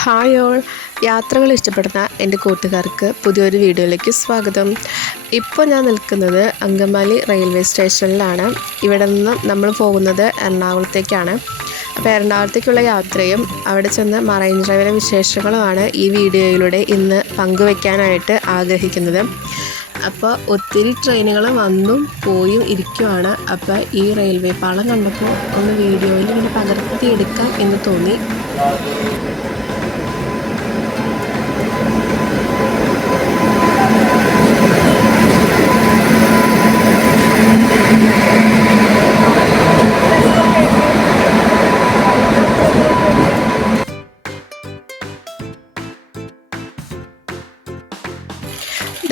Hi all, യാത്രകൾ ഇഷ്ടപ്പെടുന്ന എൻ്റെ കൂട്ടുകാർക്ക് പുതിയൊരു വീഡിയോയിലേക്ക് സ്വാഗതം. ഇപ്പോൾ ഞാൻ നിൽക്കുന്നത് അങ്കമാലി റെയിൽവേ സ്റ്റേഷനിലാണ്. ഇവിടെ നിന്ന് നമ്മൾ പോകുന്നത് എറണാകുളത്തേക്കാണ്. അപ്പോൾ എറണാകുളത്തേക്കുള്ള യാത്രയും അവിടെ ചെന്ന് മറൈൻ ഡ്രൈവിലെ വിശേഷങ്ങളുമാണ് ഈ വീഡിയോയിലൂടെ ഇന്ന് പങ്കുവയ്ക്കാനായിട്ട് ആഗ്രഹിക്കുന്നത്. അപ്പോൾ ഒത്തിരി ട്രെയിനുകൾ വന്നും പോയും ഇരിക്കുവാണ്. അപ്പോൾ ഈ റെയിൽവേ പാളം കണ്ടപ്പോൾ ഒന്ന് വീഡിയോയിൽ ഇങ്ങനെ പകർത്തിയെടുക്കാം എന്ന് തോന്നി.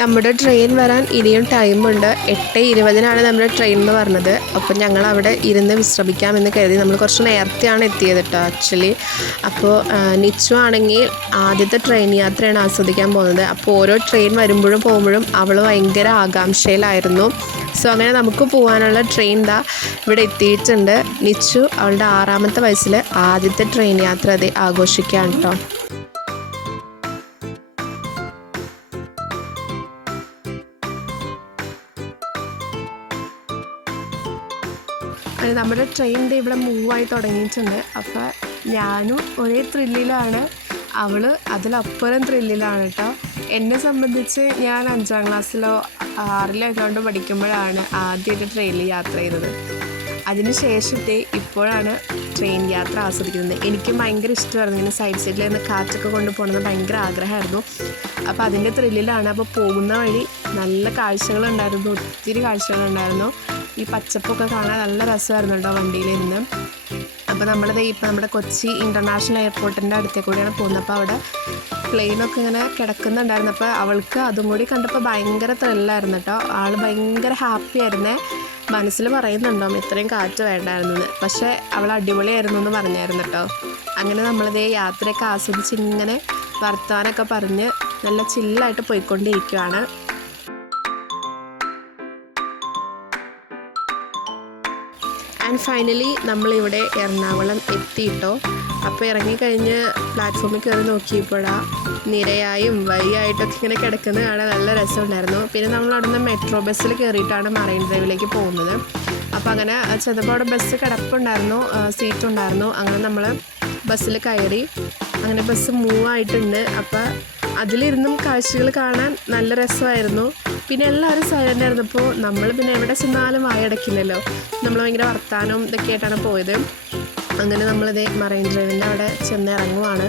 നമ്മുടെ ട്രെയിൻ വരാൻ ഇനിയും ടൈമുണ്ട്. 8:20 നമ്മുടെ ട്രെയിൻ എന്ന് പറഞ്ഞത്. അപ്പം ഞങ്ങൾ അവിടെ ഇരുന്ന് വിശ്രമിക്കാമെന്ന് കരുതി. നമ്മൾ കുറച്ച് നേരത്തെയാണ് എത്തിയത് കേട്ടോ ആക്ച്വലി. അപ്പോൾ നിച്ചു ആണെങ്കിൽ ആദ്യത്തെ ട്രെയിൻ യാത്രയാണ് ആസ്വദിക്കാൻ പോകുന്നത്. അപ്പോൾ ഓരോ ട്രെയിൻ വരുമ്പോഴും പോകുമ്പോഴും അവൾ ഭയങ്കര ആകാംക്ഷയിലായിരുന്നു. സോ അങ്ങനെ നമുക്ക് പോകാനുള്ള ട്രെയിൻ ഇവിടെ എത്തിയിട്ടുണ്ട്. നിച്ചു അവളുടെ 6ാമത്തെ വയസ്സിൽ ആദ്യത്തെ ട്രെയിൻ യാത്ര അത് ആഘോഷിക്കുകയാണ് കേട്ടോ. നമ്മുടെ ട്രെയിനിൻ്റെ ഇവിടെ മൂവായി തുടങ്ങിയിട്ടുണ്ട്. അപ്പോൾ ഞാനും ഒരേ ത്രില്ലിലാണ്, അവൾ അതിലപ്പുറം ത്രില്ലിലാണ് കേട്ടോ. എന്നെ സംബന്ധിച്ച് ഞാൻ 5ാം ക്ലാസ്സിലോ 6ലോ എങ്ങാണ്ട് പഠിക്കുമ്പോഴാണ് ആദ്യമായിട്ട് ട്രെയിനിൽ യാത്ര ചെയ്തത്. അതിനുശേഷത്തെ ഇപ്പോഴാണ് ട്രെയിൻ യാത്ര ആസ്വദിക്കുന്നത്. എനിക്കും ഭയങ്കര ഇഷ്ടമായിരുന്നു. ഇങ്ങനെ സൈഡ് സൈഡിൽ നിന്ന് കാറ്റൊക്കെ കൊണ്ട് പോകണമെന്ന് ഭയങ്കര ആഗ്രഹമായിരുന്നു. അപ്പോൾ അതിൻ്റെ ത്രില്ലിലാണ്. അപ്പോൾ പോകുന്ന വഴി നല്ല കാഴ്ചകളുണ്ടായിരുന്നു, ഒത്തിരി കാഴ്ചകളുണ്ടായിരുന്നു. ഈ പച്ചപ്പൊക്കെ കാണാൻ നല്ല രസമായിരുന്നു കേട്ടോ വണ്ടിയിലിരുന്ന്. അപ്പോൾ ഇപ്പോൾ നമ്മുടെ കൊച്ചി ഇൻ്റർനാഷണൽ എയർപോർട്ടിൻ്റെ അടുത്തേക്ക് കൂടിയാണ് പോകുന്നത്. അപ്പോൾ അവിടെ പ്ലെയിനൊക്കെ ഇങ്ങനെ കിടക്കുന്നുണ്ടായിരുന്നു. അപ്പോൾ അവൾക്ക് അതും കൂടി കണ്ടപ്പോൾ ഭയങ്കര ത്രില്ലായിരുന്നു കേട്ടോ. ആൾ ഭയങ്കര ഹാപ്പി ആയിരുന്നേ. മനസ്സിൽ പറയുന്നുണ്ടോ ഇത്രയും കാറ്റ് വേണ്ടായിരുന്നെന്ന്. പക്ഷേ അവൾ അടിപൊളിയായിരുന്നു എന്ന് പറഞ്ഞായിരുന്നു കേട്ടോ. അങ്ങനെ യാത്രയൊക്കെ ആസ്വദിച്ച് ഇങ്ങനെ വർത്തമാനമൊക്കെ പറഞ്ഞ് നല്ല ചില്ലായിട്ട് പോയിക്കൊണ്ടിരിക്കുകയാണ്. ആൻഡ് ഫൈനലി നമ്മളിവിടെ എറണാകുളം എത്തിയിട്ടോ. അപ്പോൾ ഇറങ്ങിക്കഴിഞ്ഞ് പ്ലാറ്റ്ഫോമിൽ കയറി നോക്കിയപ്പോഴാണ് നിരയായും വരിയായിട്ടൊക്കെ ഇങ്ങനെ കിടക്കുന്നത് കാണാൻ നല്ല രസമുണ്ടായിരുന്നു. പിന്നെ നമ്മൾ അവിടെ നിന്ന് മെട്രോ ബസ്സിൽ കയറിയിട്ടാണ് മറൈൻ ഡ്രൈവിലേക്ക് പോകുന്നത്. അപ്പോൾ അങ്ങനെ ചെന്നപ്പോൾ അവിടെ ബസ് കിടപ്പുണ്ടായിരുന്നു, സീറ്റുണ്ടായിരുന്നു. അങ്ങനെ നമ്മൾ ബസ്സിൽ കയറി. അങ്ങനെ ബസ് മൂവായിട്ടുണ്ട്. അപ്പോൾ അതിലിരുന്നും കാഴ്ചകൾ കാണാൻ നല്ല രസമായിരുന്നു. പിന്നെ എല്ലാവരും സൈലൻ്റ് ആയിരുന്നപ്പോൾ നമ്മൾ പിന്നെ എവിടെ ചെന്നാലും വായടക്കില്ലല്ലോ. നമ്മൾ ഭയങ്കര വർത്താനവും ഇതൊക്കെ ആയിട്ടാണ് പോയത്. അങ്ങനെ നമ്മളിത് മറൈൻ ഡ്രൈവിൻ്റെ അവിടെ ചെന്ന് ഇറങ്ങുവാണ്.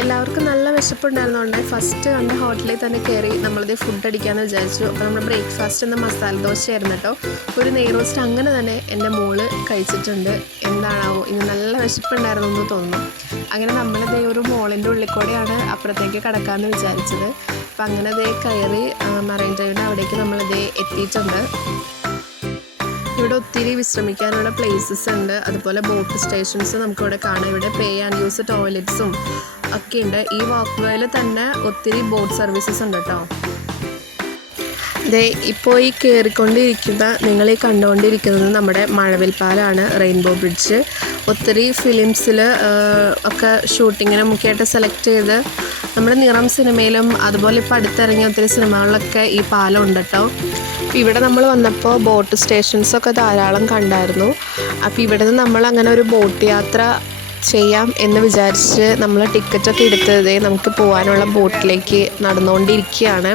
എല്ലാവർക്കും നല്ല വിശപ്പുണ്ടായിരുന്നുകൊണ്ട് ഫസ്റ്റ് കണ്ട ഹോട്ടലിൽ തന്നെ കയറി നമ്മളിത് ഫുഡ് അടിക്കാമെന്ന് വിചാരിച്ചു. അപ്പോൾ നമ്മൾ ബ്രേക്ക്ഫാസ്റ്റ് എന്ന മസാല ദോശയായിരുന്നു കേട്ടോ. ഒരു നെയ് റോസ്റ്റ് അങ്ങനെ തന്നെ എൻ്റെ മോള് കഴിച്ചിട്ടുണ്ട്. എന്താണാവോ ഇന്ന് നല്ല വിശപ്പുണ്ടായിരുന്നു എന്ന് തോന്നുന്നു. അങ്ങനെ നമ്മളിത് ഒരു മോളിൻ്റെ ഉള്ളിൽ കൂടെയാണ് അപ്പുറത്തേക്ക് കടക്കാമെന്ന് വിചാരിച്ചത്. അപ്പം അങ്ങനെ കയറി മറൈൻ ഡ്രൈവിൻ്റെ അവിടേക്ക് നമ്മളിത് എത്തിയിട്ടുണ്ട്. ഇവിടെ ഒത്തിരി വിശ്രമിക്കാനുള്ള പ്ലേസസ് ഉണ്ട്. അതുപോലെ ബോട്ട് സ്റ്റേഷൻസ് നമുക്കിവിടെ കാണാം. ഇവിടെ പേ ആൻഡ് യൂസ് ടോയ്ലറ്റ്സും ഒക്കെ ഉണ്ട്. ഈ വാക്ക് വേയിൽ തന്നെ ഒത്തിരി ബോട്ട് സർവീസസ് ഉണ്ട് കേട്ടോ. ഇപ്പോൾ ഈ കയറിക്കൊണ്ടിരിക്കുന്ന നിങ്ങൾ ഈ കണ്ടുകൊണ്ടിരിക്കുന്നത് നമ്മുടെ മഴവിൽ പാലമാണ്, റെയിൻബോ ബ്രിഡ്ജ്. ഒത്തിരി ഫിലിംസിൽ ഒക്കെ ഷൂട്ടിങ്ങിന് മുഖ്യമായിട്ട് സെലക്ട് ചെയ്ത് നമ്മുടെ നിറം സിനിമയിലും അതുപോലെ ഇപ്പോൾ അടുത്തിറങ്ങിയ ഒത്തിരി സിനിമകളിലൊക്കെ ഈ പാലം ഉണ്ട് കേട്ടോ. ഇവിടെ നമ്മൾ വന്നപ്പോൾ ബോട്ട് സ്റ്റേഷൻസൊക്കെ ധാരാളം കണ്ടായിരുന്നു. അപ്പോൾ ഇവിടെ നിന്ന് നമ്മൾ അങ്ങനെ ഒരു ബോട്ട് യാത്ര ചെയ്യാം എന്ന് വിചാരിച്ച് നമ്മൾ ടിക്കറ്റൊക്കെ എടുത്തത് നമുക്ക് പോകാനുള്ള ബോട്ടിലേക്ക് നടന്നുകൊണ്ടിരിക്കുകയാണ്.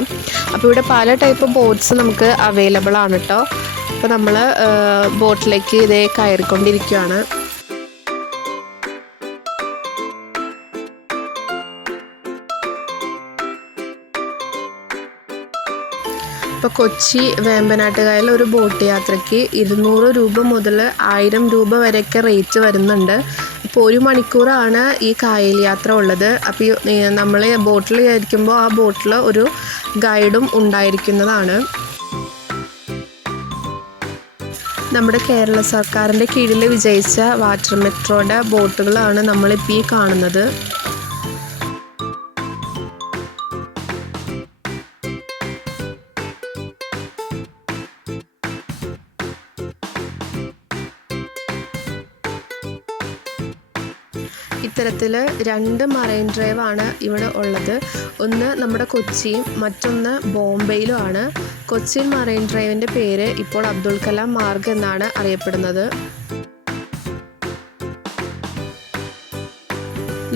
അപ്പോൾ ഇവിടെ പല ടൈപ്പ് ബോട്ട്സ് നമുക്ക് അവൈലബിൾ ആണ് കേട്ടോ. അപ്പോൾ നമ്മൾ ബോട്ടിലേക്ക് കയറിക്കൊണ്ടിരിക്കുകയാണ്. ഇപ്പോൾ കൊച്ചി വേമ്പനാട്ടുകായൽ ഒരു ബോട്ട് യാത്രയ്ക്ക് 200 രൂപ മുതൽ 1000 രൂപ വരെയൊക്കെ റേറ്റ് വരുന്നുണ്ട്. ഇപ്പോൾ 1 മണിക്കൂറാണ് ഈ കായൽ യാത്ര ഉള്ളത്. അപ്പോൾ നമ്മൾ ബോട്ടിൽ കയറിക്കുമ്പോൾ ആ ബോട്ടിൽ ഒരു ഗൈഡും ഉണ്ടായിരിക്കുന്നതാണ്. നമ്മുടെ കേരള സർക്കാരിൻ്റെ കീഴിൽ വിജയിച്ച വാട്ടർ മെട്രോയുടെ ബോട്ടുകളാണ് നമ്മളിപ്പോൾ ഈ കാണുന്നത്. ഇത്തരത്തിൽ 2 മറൈൻ ഡ്രൈവാണ് ഇവിടെ ഉള്ളത്. ഒന്ന് നമ്മുടെ കൊച്ചിയും മറ്റൊന്ന് ബോംബെയിലുമാണ്. കൊച്ചിൻ മറൈൻ ഡ്രൈവിൻ്റെ പേര് ഇപ്പോൾ അബ്ദുൽ കലാം മാർഗ് എന്നാണ് അറിയപ്പെടുന്നത്.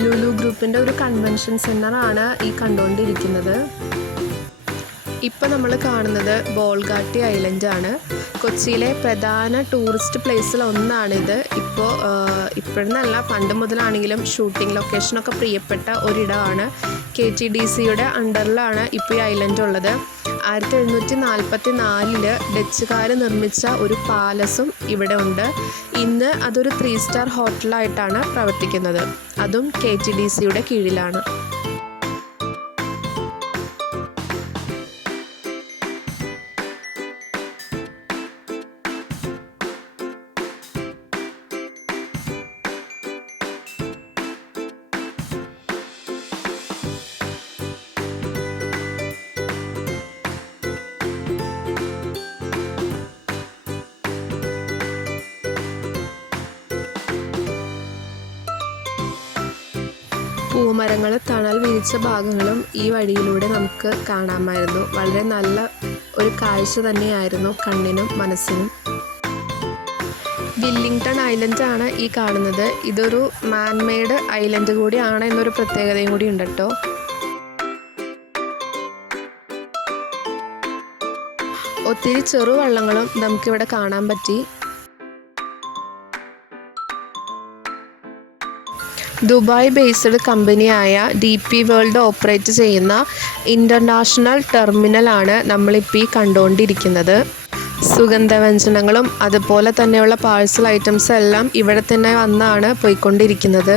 ലുലു ഗ്രൂപ്പിൻ്റെ ഒരു കൺവെൻഷൻ സെൻ്ററാണ് ഈ കണ്ടുകൊണ്ടിരിക്കുന്നത്. ഇപ്പോൾ നമ്മൾ കാണുന്നത് ബോൾഗാട്ടി ഐലൻഡാണ്. കൊച്ചിയിലെ പ്രധാന ടൂറിസ്റ്റ് പ്ലേസിലൊന്നാണിത്. ഇപ്പോഴെന്നല്ല, പണ്ട് മുതലാണെങ്കിലും ഷൂട്ടിംഗ് ലൊക്കേഷനൊക്കെ പ്രിയപ്പെട്ട ഒരിടമാണ്. KTDCയുടെ അണ്ടറിലാണ് ഇപ്പോൾ ഈ ഐലൻഡ് ഉള്ളത്. 1744 ഡച്ചുകാർ നിർമ്മിച്ച ഒരു പാലസും ഇവിടെ ഉണ്ട്. ഇന്ന് അതൊരു 3 സ്റ്റാർ ഹോട്ടലായിട്ടാണ് പ്രവർത്തിക്കുന്നത്. അതും KTDCയുടെ കീഴിലാണ്. പൂമരങ്ങൾ തണൽ വിരിച്ച ഭാഗങ്ങളും ഈ വഴിയിലൂടെ നമുക്ക് കാണാമായിരുന്നു. വളരെ നല്ല ഒരു കാഴ്ച തന്നെയായിരുന്നു കണ്ണിനും മനസ്സിനും. വില്ലിംഗ്ടൺ ഐലൻഡാണ് ഈ കാണുന്നത്. ഇതൊരു മാൻമെയ്ഡ് ഐലൻഡ് കൂടിയാണ് എന്നൊരു പ്രത്യേകതയും കൂടി ഉണ്ട് കേട്ടോ. ഒത്തിരി ചെറുവള്ളങ്ങളും നമുക്കിവിടെ കാണാൻ പറ്റി. ദുബായ് ബേസ്ഡ് കമ്പനിയായ DP വേൾഡ് ഓപ്പറേറ്റ് ചെയ്യുന്ന ഇൻ്റർനാഷണൽ ടെർമിനലാണ് നമ്മളിപ്പോൾ ഈ കണ്ടുകൊണ്ടിരിക്കുന്നത്. സുഗന്ധവ്യഞ്ജനങ്ങളും അതുപോലെ തന്നെയുള്ള പാഴ്സൽ ഐറ്റംസ് എല്ലാം ഇവിടെ തന്നെ വന്നാണ് പോയിക്കൊണ്ടിരിക്കുന്നത്.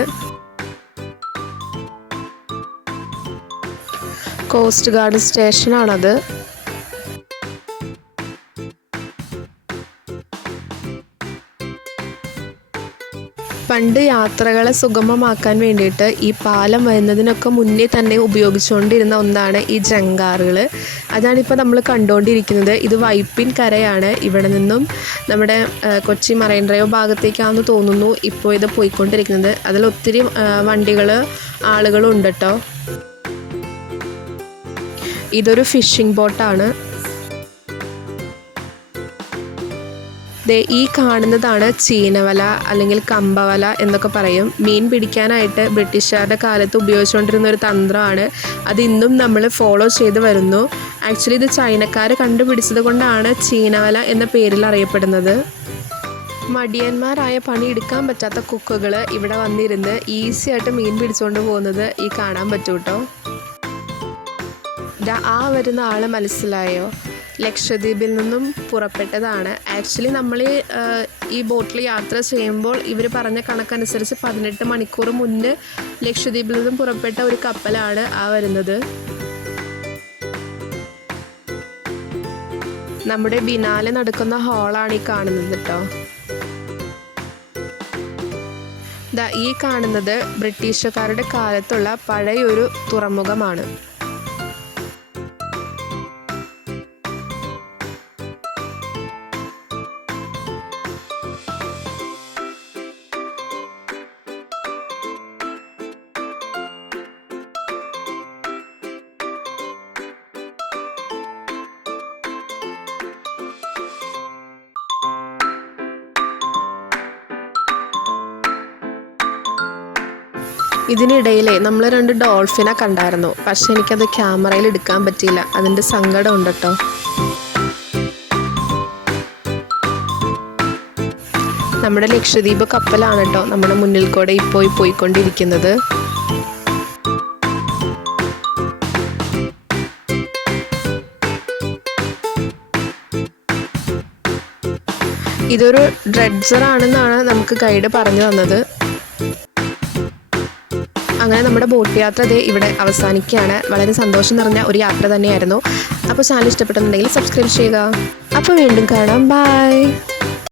കോസ്റ്റ് ഗാർഡ് സ്റ്റേഷനാണത്. പണ്ട് യാത്രകളെ സുഗമമാക്കാൻ വേണ്ടിയിട്ട് ഈ പാലം വരുന്നതിനൊക്കെ മുന്നേ തന്നെ ഉപയോഗിച്ചുകൊണ്ടിരുന്ന ഒന്നാണ് ഈ ജങ്കാറുകൾ. അതാണിപ്പോൾ നമ്മൾ കണ്ടുകൊണ്ടിരിക്കുന്നത്. ഇത് വൈപ്പിൻ കരയാണ്. ഇവിടെ നിന്നും നമ്മുടെ കൊച്ചി മറൈൻ ഡ്രൈവ് ഭാഗത്തേക്കാണെന്ന് തോന്നുന്നു ഇപ്പോൾ ഇത് പോയിക്കൊണ്ടിരിക്കുന്നത്. അതിലൊത്തിരി വണ്ടികൾ ആളുകളും ഉണ്ട് കേട്ടോ. ഇതൊരു ഫിഷിംഗ് ബോട്ടാണ്. ഈ കാണുന്നതാണ് ചീനവല അല്ലെങ്കിൽ കമ്പവല എന്നൊക്കെ പറയും. മീൻ പിടിക്കാനായിട്ട് ബ്രിട്ടീഷുകാരുടെ കാലത്ത് ഉപയോഗിച്ചുകൊണ്ടിരുന്ന ഒരു തന്ത്രമാണ്. അത് ഇന്നും നമ്മൾ ഫോളോ ചെയ്ത് വരുന്നു. ആക്ച്വലി ഇത് ചൈനക്കാർ കണ്ടുപിടിച്ചത് കൊണ്ടാണ് ചീനവല എന്ന പേരിൽ അറിയപ്പെടുന്നത്. മടിയന്മാരായ പണിയെടുക്കാൻ പറ്റാത്ത കുക്കുകൾ ഇവിടെ വന്നിരുന്ന് ഈസി ആയിട്ട് മീൻ പിടിച്ചുകൊണ്ട് പോകുന്നത് ഈ കാണാൻ പറ്റൂ കേട്ടോ. ആ വരുന്ന ആൾ മനസ്സിലായോ? ലക്ഷദ്വീപിൽ നിന്നും പുറപ്പെട്ടതാണ്. ആക്ച്വലി നമ്മൾ ഈ ബോട്ടിൽ യാത്ര ചെയ്യുമ്പോൾ ഇവർ പറഞ്ഞ കണക്കനുസരിച്ച് 18 മണിക്കൂർ മുന്നേ ലക്ഷദ്വീപിൽ നിന്നും പുറപ്പെട്ട ഒരു കപ്പലാണ് ആ വരുന്നത്. നമ്മുടെ ബിനാലെ നടക്കുന്ന ഹാളാണ് ഈ കാണുന്നത് കേട്ടോ. ഈ കാണുന്നത് ബ്രിട്ടീഷുകാരുടെ കാലത്തുള്ള പഴയൊരു തുറമുഖമാണ്. ഇതിനിടയിലെ നമ്മൾ 2 ഡോൾഫിനെ കണ്ടായിരുന്നു. പക്ഷെ എനിക്കത് ക്യാമറയിൽ എടുക്കാൻ പറ്റിയില്ല. അതിൻ്റെ സങ്കടം ഉണ്ട് കേട്ടോ. നമ്മുടെ ലക്ഷദ്വീപ് കപ്പലാണ് കേട്ടോ നമ്മുടെ മുന്നിൽ കൂടെ ഇപ്പോൾ പോയിക്കൊണ്ടിരിക്കുന്നത്. ഇതൊരു ഡ്രെഡ്ജർ ആണെന്നാണ് നമുക്ക് ഗൈഡ് പറഞ്ഞു തന്നത്. അങ്ങനെ നമ്മുടെ ബോട്ട് യാത്ര ഇവിടെ അവസാനിക്കുകയാണ്. വളരെ സന്തോഷം നിറഞ്ഞ ഒരു യാത്ര തന്നെയായിരുന്നു. അപ്പോൾ ചാനൽ ഇഷ്ടപ്പെട്ടെന്നുണ്ടെങ്കിൽ സബ്സ്ക്രൈബ് ചെയ്യുക. അപ്പോൾ വീണ്ടും കാണാം. ബൈ.